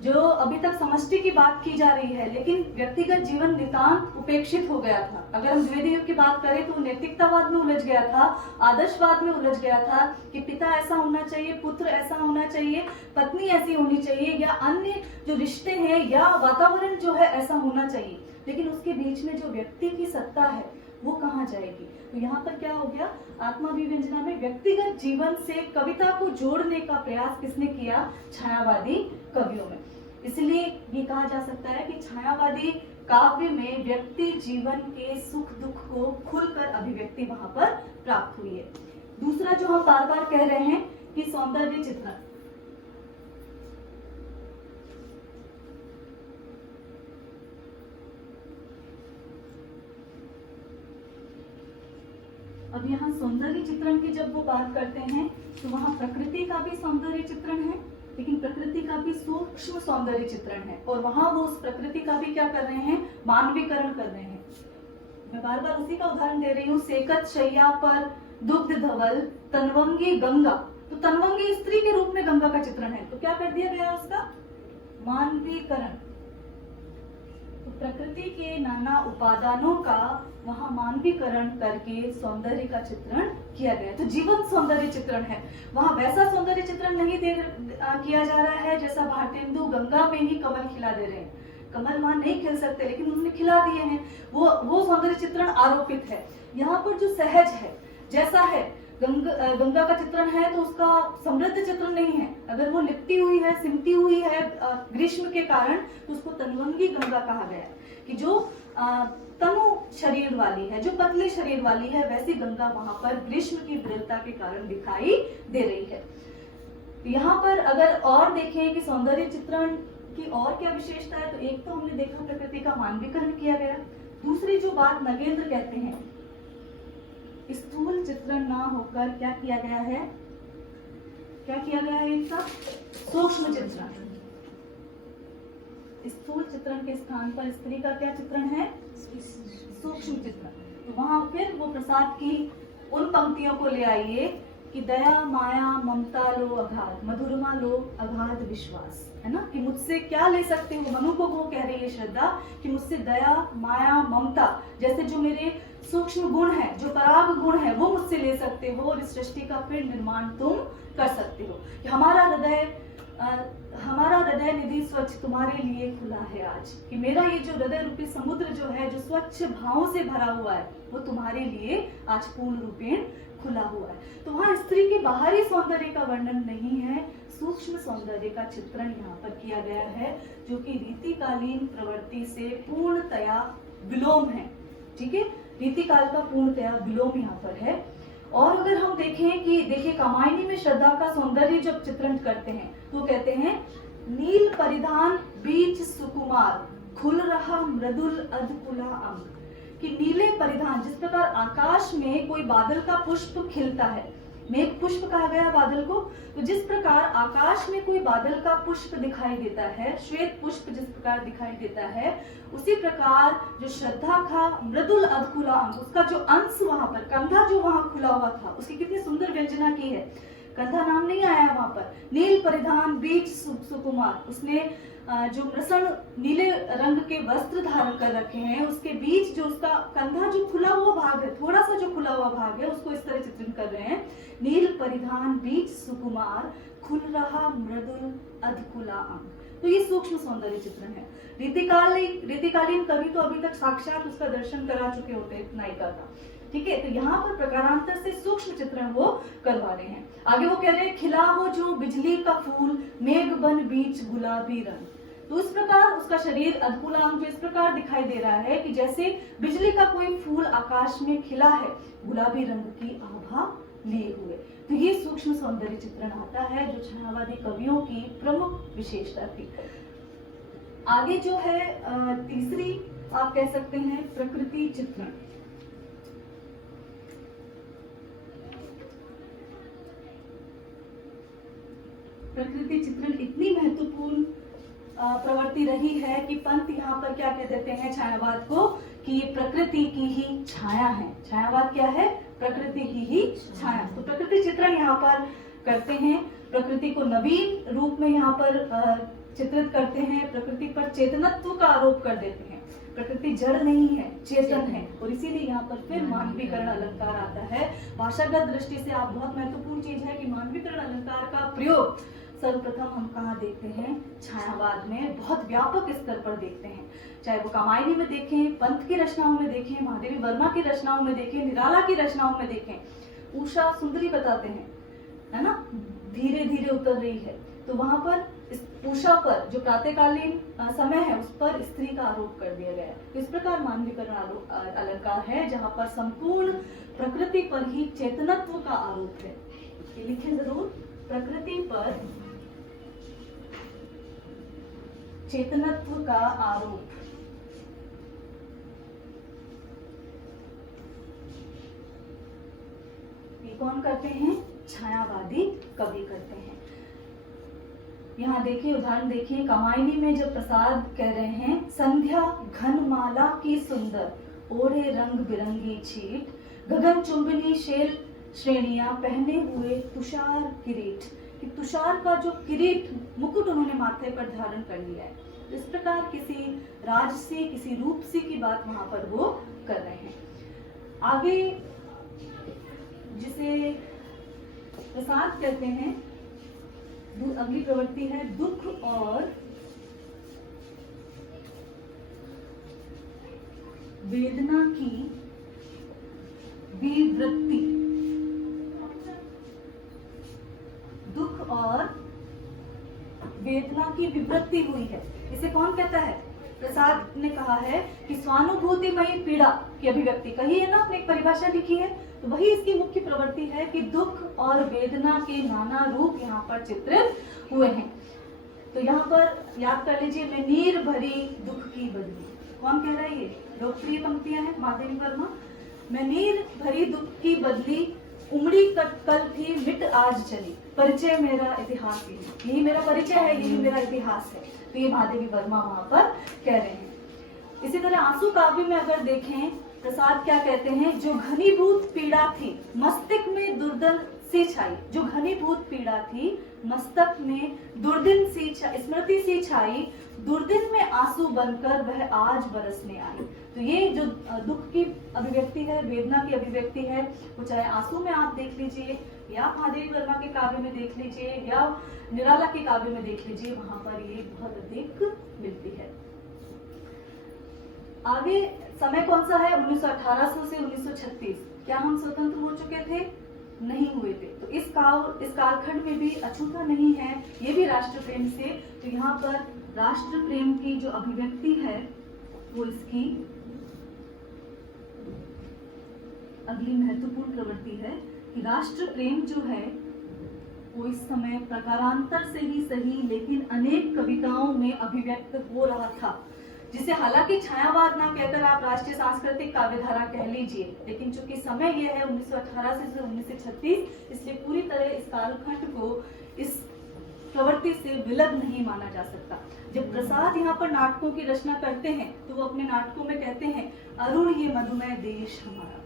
जो अभी तक समष्टि की बात की जा रही है, लेकिन व्यक्तिगत जीवन नितांत उपेक्षित हो गया था। अगर हम द्विवेदी युग की बात करें तो नैतिकतावाद में उलझ गया था, आदर्शवाद में उलझ गया था कि पिता ऐसा होना चाहिए, पुत्र ऐसा होना चाहिए, पत्नी ऐसी होनी चाहिए, या अन्य जो रिश्ते हैं या वातावरण जो है ऐसा होना चाहिए। लेकिन उसके बीच में जो व्यक्ति की सत्ता है वो कहाँ जाएगी। तो यहाँ पर क्या हो गया, आत्माभिव्यंजना में व्यक्तिगत जीवन से कविता को जोड़ने का प्रयास किसने किया, छायावादी कवियों में। इसलिए ये कहा जा सकता है कि छायावादी काव्य में व्यक्ति जीवन के सुख दुख को खुलकर अभिव्यक्ति वहां पर प्राप्त हुई है। दूसरा जो हम बार बार कह रहे हैं कि सौंदर्य चित्रण, अब यहाँ सौंदर्य चित्रण की जब वो बात करते हैं तो वहाँ प्रकृति का भी सौंदर्य चित्रण है, लेकिन प्रकृति का भी सूक्ष्म सौंदर्य चित्रण है, और वहां वो उस प्रकृति का भी क्या कर रहे हैं, मानवीकरण कर रहे हैं। मैं बार बार उसी का उदाहरण दे रही हूँ, सेकत शैया पर दुग्ध धवल तनवंगी गंगा। तो तनवंगी स्त्री के रूप में गंगा का चित्रण है, तो क्या कर दिया गया उसका, मानवीकरण। तो प्रकृति के नाना उपादानों का वहाँ मानवीकरण करके सौंदर्य का चित्रण किया गया। तो जीवंत सौंदर्य चित्रण है, वहाँ वैसा सौंदर्य चित्रण नहीं किया जा रहा है जैसा भारतेंदु गंगा में ही कमल खिला दे रहे हैं। कमल वहाँ नहीं खिल सकते लेकिन उन्होंने खिला दिए हैं, वो सौंदर्य चित्रण आरोपित है। यहाँ पर जो सहज है, जैसा है, गंगा का चित्रण है तो उसका समृद्ध चित्रण नहीं है। अगर वो लिपटी हुई है, सिमटी हुई है ग्रीष्म के कारण, तो उसको तनवंगी गंगा कहा गया है कि जो तनु शरीर वाली है, जो पतले शरीर वाली है, वैसी गंगा वहां पर ग्रीष्म की विरलता के कारण दिखाई दे रही है। यहाँ पर अगर और देखें कि सौंदर्य चित्रण की और क्या विशेषता है, तो एक तो हमने देखा प्रकृति का मानवीकरण किया गया। दूसरी जो बात नगेंद्र कहते हैं, स्थूल चित्रण ना होकर क्या किया गया है, क्या किया गया है, इनका सूक्ष्म चित्रण। स्थूल चित्रण के स्थान पर स्त्री का क्या चित्रण है, सूक्ष्म चित्रण। तो वहां फिर वो प्रसाद की उन पंक्तियों को ले आइए कि दया माया ममता लो अगाध, मधुरमा लो अगाध विश्वास, है ना, कि मुझसे क्या ले सकते हो। मनु को वो कह रही है श्रद्धा कि मुझसे दया माया ममता जैसे जो मेरे सूक्ष्म गुण है, जो पराग गुण है, वो मुझसे ले सकते हो और इस सृष्टि का फिर निर्माण तुम कर सकते हो। कि हमारा हृदय निधि स्वच्छ तुम्हारे लिए खुला है आज, कि मेरा ये जो हृदय रूपी समुद्र जो है, जो स्वच्छ भावों से भरा हुआ है, वो तुम्हारे लिए आज पूर्ण रूपेण खुला हुआ है। तो वहां स्त्री के बाहरी सौंदर्य का वर्णन नहीं है, सूक्ष्म सौंदर्य का चित्रण यहाँ पर किया गया है, जो कि रीतिकालीन प्रवृत्ति से पूर्णतया विलोम है। ठीक है, रीतिकाल का पूर्णतया विलोम यहाँ पर है। और अगर हम देखें कि देखिए कामायनी में श्रद्धा का सौंदर्य जब चित्रण करते हैं तो कहते हैं नील परिधान बीच सुकुमार, खुल रहा मृदुल अधकुला अंग, कि नीले परिधान, जिस प्रकार आकाश में कोई बादल का पुष्प खिलता है, मेघ पुष्प कहा गया बादल को, तो जिस प्रकार आकाश में कोई बादल का पुष्प दिखाई देता है, श्वेत पुष्प जिस प्रकार दिखाई देता है, उसी प्रकार जो श्रद्धा का मृदुल अधकुला अंग, उसका जो अंश वहां पर, कंधा जो वहां खुला हुआ था, उसकी कितनी सुंदर व्यंजना की है। कंधा नाम नहीं आया वहां पर। नील परिधान बीच सुकुमार, उसने जो प्रसन्न नीले रंग के वस्त्र धारण कर रखे हैं, उसके बीच जो उसका कंधा जो खुला हुआ भाग है, थोड़ा सा जो खुला हुआ भाग है, उसको इस तरह चित्रण कर रहे हैं। नील परिधान बीच सुकुमार, खुल रहा मृदुल अधकुला अंग। तो ये सूक्ष्म सौंदर्य चित्रण है। रीतिकालीन कवि तो अभी तक साक्षात उसका दर्शन करा चुके होते हैं नायिका का। ठीक है, तो यहाँ पर प्रकारांतर से सूक्ष्म चित्रण वो करवा रहे हैं। आगे वो कह रहे हैं खिला हो जो बिजली का फूल, मेघ बन बीच गुलाबी रंग। तो इस प्रकार उसका शरीर अधकुलांग जो इस प्रकार दिखाई दे रहा है कि जैसे बिजली का कोई फूल आकाश में खिला है, गुलाबी रंग की आभा लिए हुए। तो ये सूक्ष्म सौंदर्य चित्रण आता है, जो छायावादी कवियों की प्रमुख विशेषता थी। आगे जो है तीसरी आप कह सकते हैं प्रकृति चित्रण। प्रकृति चित्रण इतनी महत्वपूर्ण प्रवृत्ति रही है कि पंत यहाँ पर क्या कह देते हैं छायावाद को, कि ये प्रकृति की ही छाया है। छायावाद क्या है, प्रकृति की ही छाया। तो प्रकृति चित्रण यहाँ पर करते हैं, प्रकृति को नवीन रूप में यहाँ पर चित्रित करते हैं, प्रकृति पर चेतनत्व का आरोप कर देते हैं। प्रकृति जड़ नहीं है, चेतन है, और इसीलिए यहाँ पर फिर मानवीकरण अलंकार आता है। भाषागत दृष्टि से आप बहुत महत्वपूर्ण चीज है कि मानवीकरण अलंकार का प्रयोग सर्वप्रथम हम कहाँ देखते हैं, छायावाद में बहुत व्यापक स्तर पर देखते हैं। चाहे वो कामायनी में देखें, पंत की रचनाओं में देखें, महादेवी वर्मा की रचनाओं में देखें, निराला की रचनाओं में देखें। उषा सुंदरी बताते हैं, है ना, धीरे धीरे उतर रही है, तो वहां पर इस उषा पर जो प्रातःकालीन समय है उस पर स्त्री का आरोप कर दिया गया है। तो इस प्रकार मानवीकरण अलंकार है जहां पर संपूर्ण प्रकृति पर ही चेतनत्व का आरोप है। ये लिखे जरूर, प्रकृति पर चेतनत्व का आरोप। ये कौन करते हैं, छायावादी कवि करते हैं। यहाँ देखिए उदाहरण देखिए, कामायनी में जब प्रसाद कह रहे हैं संध्या घनमाला की सुंदर, ओढ़े रंग बिरंगी छीट, गगन चुंबनी शेल श्रेणियां पहने हुए तुषार किरीट, कि तुषार का जो किरीट मुकुट उन्होंने माथे पर धारण कर लिया है। तो इस प्रकार किसी राजसी, किसी रूपसी की बात वहां पर वो कर रहे हैं। आगे जिसे प्रसाद कहते हैं, अगली प्रवृत्ति है दुख और वेदना की विवृत्ति। दुख और वेदना की विवृत्ति हुई है। इसे कौन कहता है? प्रसाद ने कहा है कि स्वानुभूतिमयी पीड़ा की अभिव्यक्ति कही है ना, आपने एक परिभाषा लिखी है, तो वही इसकी मुख्य प्रवृत्ति है कि दुख और वेदना के नाना रूप यहाँ पर चित्रित हुए हैं। तो यहाँ पर याद कर लीजिए, मैं नीर भरी दुख की बदली। कौन कह रहा है? ये लोकप्रिय पंक्तियां हैं महादेवी वर्मा। मैं नीर भरी दुख की बदली, उमड़ी कल थी मिट आज चली, परिचय मेरा इतिहास यही मेरा परिचय है, यही मेरा इतिहास है। तो ये महादेवी वर्मा वहां पर कह रहे हैं। इसी तरह आंसू काव्य में अगर देखें, प्रसाद क्या कहते हैं? जो घनीभूत पीड़ा थी मस्तक में दुर्दन सी छाई, जो घनीभूत पीड़ा थी मस्तक में दुर्दिन सी स्मृति सी छाई, दुर्दिन में आंसू बनकर वह आज बरसने आई। तो ये जो दुख की अभिव्यक्ति है, वेदना की अभिव्यक्ति है, वो चाहे आंसू में आप देख लीजिए, या महादेवी वर्मा के काव्य में देख लीजिए, या निराला के काव्य में देख लीजिए, वहां पर ये बहुत अधिक मिलती है। आगे समय कौन सा है? 1818 से 1936। क्या हम स्वतंत्र हो चुके थे? नहीं हुए थे। तो इस कालखंड में भी अछूता नहीं है, ये भी राष्ट्र प्रेम से। तो यहाँ पर राष्ट्र प्रेम की जो अभिव्यक्ति है वो इसकी अगली महत्वपूर्ण प्रवृत्ति है कि राष्ट्र प्रेम जो है वो इस समय प्रकारांतर से ही सही, लेकिन अनेक कविताओं में अभिव्यक्त हो रहा था, जिसे हालांकि छायावाद ना कहकर आप राष्ट्रीय सांस्कृतिक काव्यधारा कह लीजिए, लेकिन चूंकि समय यह है 1918 से 1936, इसलिए पूरी तरह इस कालखंड को इस प्रवृत्ति से विलग नहीं माना जा सकता। जब प्रसाद यहाँ पर नाटकों की रचना करते हैं तो वो अपने नाटकों में कहते हैं, अरुण ये मधुमय देश हमारा,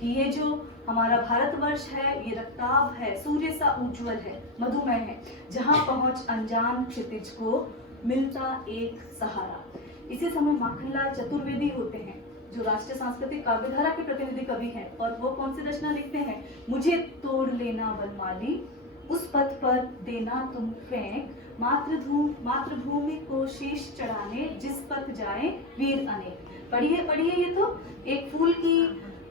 कि ये जो हमारा भारतवर्ष है ये रक्ताब है, सूर्य सा उज्जवल है, मधुमय है, जहाँ पहुंच अनजान क्षितिज को मिलता एक सहारा। इसी समय माखनलाल चतुर्वेदी होते हैं जो राष्ट्रीय सांस्कृतिक काव्यधारा के प्रतिनिधि कवि हैं, और वो कौन सी रचना लिखते हैं? मुझे तोड़ लेना वनमाली, उस पथ पर देना तुम फेंक, मातृभूमि को शीश चढ़ाने, जिस पथ जाए वीर अनेक। पढ़िए ये तो एक फूल की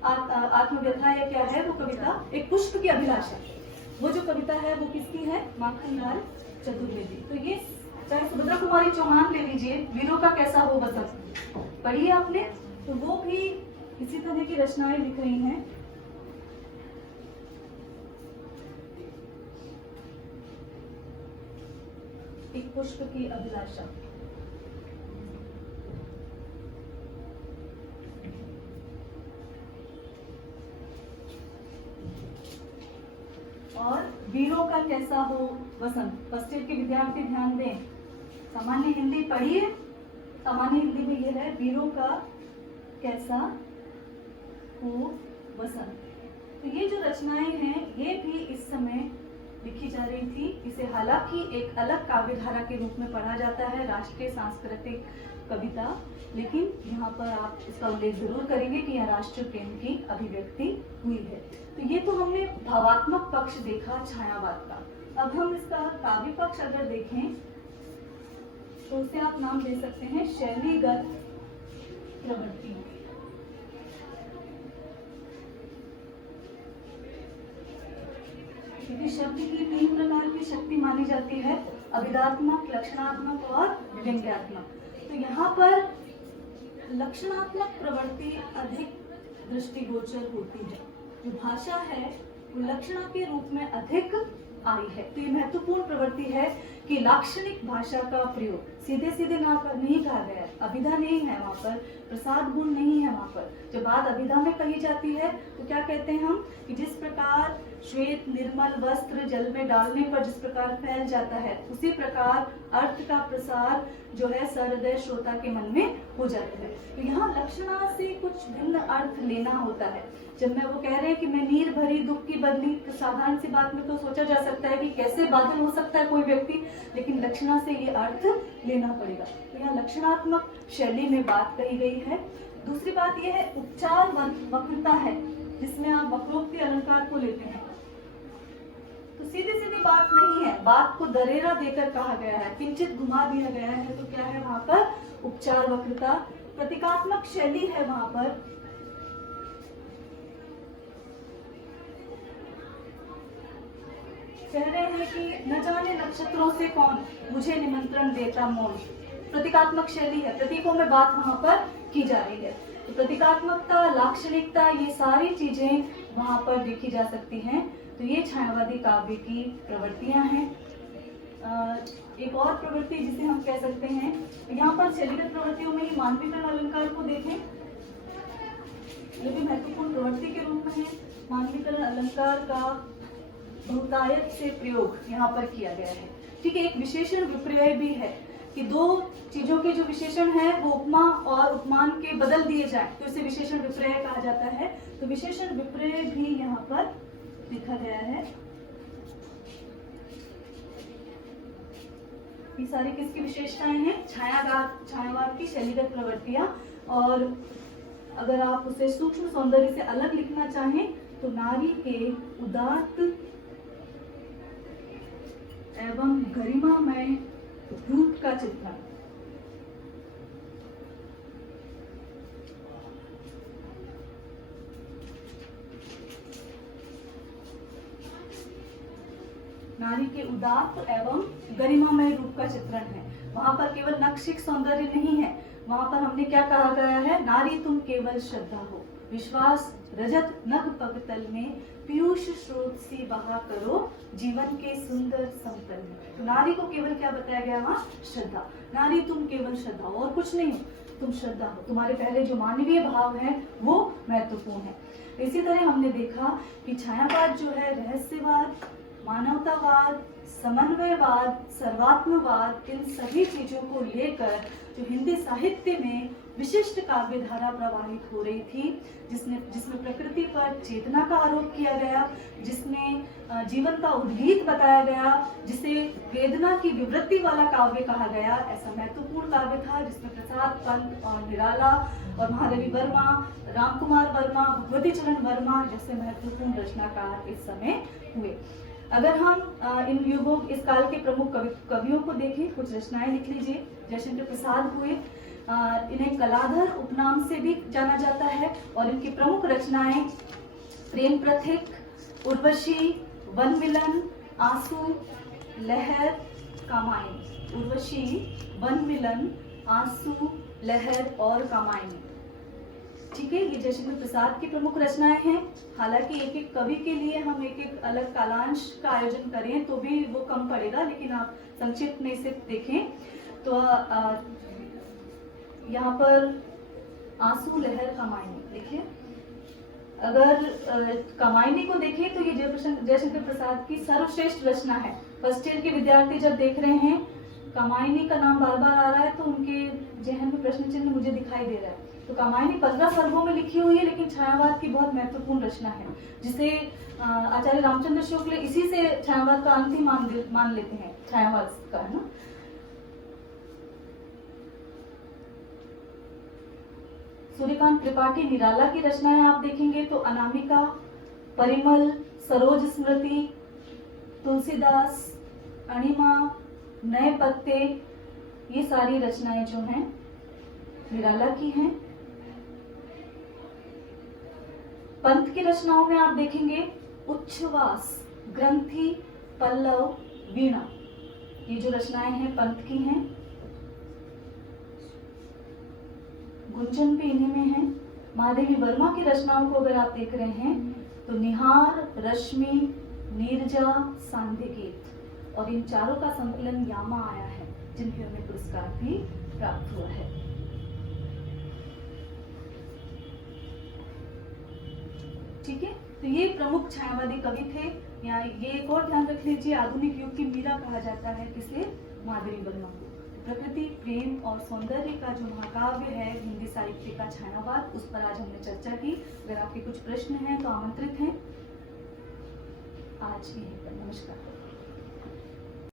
आत्मव्यथा या क्या है वो कविता, एक पुष्प की अभिलाषा। वो जो कविता है वो किसकी है? माखनलाल चतुर्वेदी। तो ये चाहे सुभद्रा कुमारी चौहान ले लीजिए, वीरों का कैसा हो बसंत, पढ़िए आपने, तो वो भी इसी तरह की रचनाएं लिख रही हैं। एक पुष्प की अभिलाषा। और वीरों का कैसा हो वसंत। फर्स्ट ईयर के विद्यार्थी ध्यान दें, सामान्य हिंदी पढ़िए। सामान्य हिंदी में यह है, वीरों का कैसा हो वसंत। तो ये जो रचनाएं हैं ये भी इस समय लिखी जा रही थी। इसे हालांकि एक अलग काव्यधारा के रूप में पढ़ा जाता है, राष्ट्रीय सांस्कृतिक कविता, लेकिन यहाँ पर आप इसका उल्लेख जरूर करेंगे कि यह राष्ट्र प्रेम की अभिव्यक्ति हुई है। तो ये तो हमने भावात्मक पक्ष देखा छायावाद का। अब हम इसका काव्य पक्ष अगर देखें तो उसे आप नाम दे सकते हैं शैलीगत प्रवृत्ति। क्योंकि शब्द की 3 प्रकार की शक्ति मानी जाती है, अभिधात्मक, लक्षणात्मक और व्यंग्यात्मक। तो यहाँ पर लक्षणात्मक प्रवृत्ति अधिक दृष्टिगोचर होती है। जो भाषा है वो लक्षणा के रूप में अधिक आई है। तो ये महत्वपूर्ण प्रवृत्ति है कि लाक्षणिक भाषा का प्रयोग सीधे सीधे नहीं कहा गया है, अभिधा नहीं है वहाँ पर, प्रसाद गुण नहीं है वहाँ पर। जब बात अभिधा में कही जाती है तो क्या कहते हैं हम कि जिस प्रकार श्वेत निर्मल वस्त्र जल में डालने पर जिस प्रकार फैल जाता है, उसी प्रकार अर्थ का प्रसार जो है सहृदय श्रोता के मन में हो जाता है। तो यहाँ लक्षणा से कुछ भिन्न अर्थ लेना होता है। जब मैं वो कह रहे हैं कि मैं नीर भरी दुख की बदली, तो साधारण सी बात में तो सोचा जा सकता है कि कैसे बादल हो सकता है कोई व्यक्ति, लेकिन लक्षणा से ये अर्थ लेना पड़ेगा। तो यहाँ लक्षणात्मक शैली में बात कही गई है। दूसरी बात यह है उपचार वक्रता है, जिसमें आप वक्रोक्ति अलंकार को लेते हैं। तो सीधी सीधी बात नहीं है, बात को दरेरा देकर कहा गया है, किंचित घुमा दिया गया है। तो क्या है वहां पर उपचार वक्रता। प्रतीकात्मक शैली है वहां पर। कह रहे हैं कि न जाने नक्षत्रों से कौन मुझे निमंत्रण देता मौन। प्रतीकात्मक शैली है, प्रतीकों में बात वहां पर की जा रही है। तो प्रतीकात्मकता, लाक्षणिकता, ये सारी चीजें वहां पर देखी जा सकती हैं। तो ये छायावादी काव्य की प्रवृत्तियां हैं। एक और प्रवृत्ति जिसे हम कह सकते हैं, यहाँ पर शैलीगत प्रवृत्तियों में ही मानवीकरण अलंकार को देखें, ये भी महत्वपूर्ण प्रवृत्ति के रूप में है। मानवीकरण अलंकार का बहुतायत से प्रयोग यहाँ पर किया गया है। ठीक है, एक विशेषण विपर्यय भी है कि दो चीजों के जो विशेषण है वो उपमा और उपमान के बदल दिए जाए तो इसे विशेषण विपर्यय कहा जाता है। तो विशेषण विपर्यय भी यहाँ पर लिखा गया है। ये सारी किसकी विशेषताएं हैं? छायावाद की शैलीगत प्रवृत्तियां। और अगर आप उसे सूक्ष्म सौंदर्य से अलग लिखना चाहें तो नारी के उदात्त एवं गरिमामय रूप का चित्रण। नारी के उदात्त एवं गरिमामय रूप का चित्रण है। वहां पर केवल नक्षिक सौंदर्य नहीं है, वहां पर हमने क्या कहा गया है? नारी तुम केवल श्रद्धा हो, विश्वास रजत नभ पगतल में पीयूष स्रोत सी बहा करो जीवन के सुंदर समतल में। तो नारी को केवल क्या बताया गया वहाँ? श्रद्धा। नारी तुम केवल श्रद्धा हो, और कुछ नहीं हो, तुम श्रद्धा हो। तुम्हारे पहले जो मानवीय भाव है वो महत्वपूर्ण है। इसी तरह हमने देखा कि छायावाद जो है रहस्यवाद, मानवतावाद, समन्वयवाद, सर्वात्मवाद, इन सभी चीजों को लेकर जो हिंदी साहित्य में विशिष्ट काव्य धारा प्रवाहित हो रही थी, जिसमें प्रकृति पर चेतना का आरोप किया गया, जिसमें जीवन का उद्गीत बताया गया, जिसे वेदना की विवृत्ति वाला काव्य कहा गया, ऐसा महत्वपूर्ण काव्य था जिसमें प्रसाद पंत और निराला और महादेवी वर्मा, रामकुमार वर्मा, भगवती चरण वर्मा जैसे महत्वपूर्ण रचनाकार इस समय हुए। अगर हम इन युगों, इस काल के प्रमुख कवियों को देखें, कुछ रचनाएं लिख लीजिए। जयशंकर प्रसाद हुए, इन्हें कलाधर उपनाम से भी जाना जाता है और इनकी प्रमुख रचनाएं प्रेम प्रथिक, उर्वशी, वन मिलन, आंसू, लहर, कामायनी। उर्वशी, वन मिलन, आंसू, लहर और कामायनी। ठीक है, ये जयशंकर प्रसाद की प्रमुख रचनाएं हैं। हालांकि एक एक कवि के लिए हम एक एक अलग कालांश का आयोजन करें तो भी वो कम पड़ेगा, लेकिन आप संक्षिप्त में इसे देखें तो यहाँ पर आंसू, लहर, कामायनी देखिए। अगर कामायनी को देखें तो ये जयशंकर प्रसाद की सर्वश्रेष्ठ रचना है। फर्स्ट ईयर के विद्यार्थी जब देख रहे हैं कामायनी का नाम बार बार आ रहा है तो उनके जहन में प्रश्न चिन्ह मुझे दिखाई दे रहा है। तो कामायनी 15 सर्गों में लिखी हुई है, लेकिन छायावाद की बहुत महत्वपूर्ण रचना है, जिसे आचार्य रामचंद्र शुक्ल इसी से छायावाद का अंत ही मान लेते हैं, छायावाद का, है ना। सूर्यकांत त्रिपाठी निराला की रचनाएं आप देखेंगे तो अनामिका, परिमल, सरोज स्मृति, तुलसीदास, अणिमा, नए पत्ते, ये सारी रचनाएं जो हैं निराला की हैं। पंत की रचनाओं में आप देखेंगे उच्छ्वास, ग्रंथि, पल्लव, वीणा, ये जो रचनाएं हैं पंत की हैं। गुंजन भी इन्हीं में है। महादेवी वर्मा की रचनाओं को अगर आप देख रहे हैं तो निहार, रश्मि, नीरजा, सांध्य गीत, और इन चारों का संकलन यामा आया है, जिनके उन्हें पुरस्कार भी प्राप्त हुआ है। ठीक है, तो ये प्रमुख छायावादी कवि थे। या ये एक और ध्यान रख लीजिए, आधुनिक युग की मीरा कहा जाता है किसे? माधवी वर्मा को। प्रकृति, प्रेम और सौंदर्य का जो महाकाव्य है हिंदी साहित्य का छायावाद, उस पर आज हमने चर्चा की। अगर आपके कुछ प्रश्न हैं तो आमंत्रित हैं। आज यहीं पर, नमस्कार।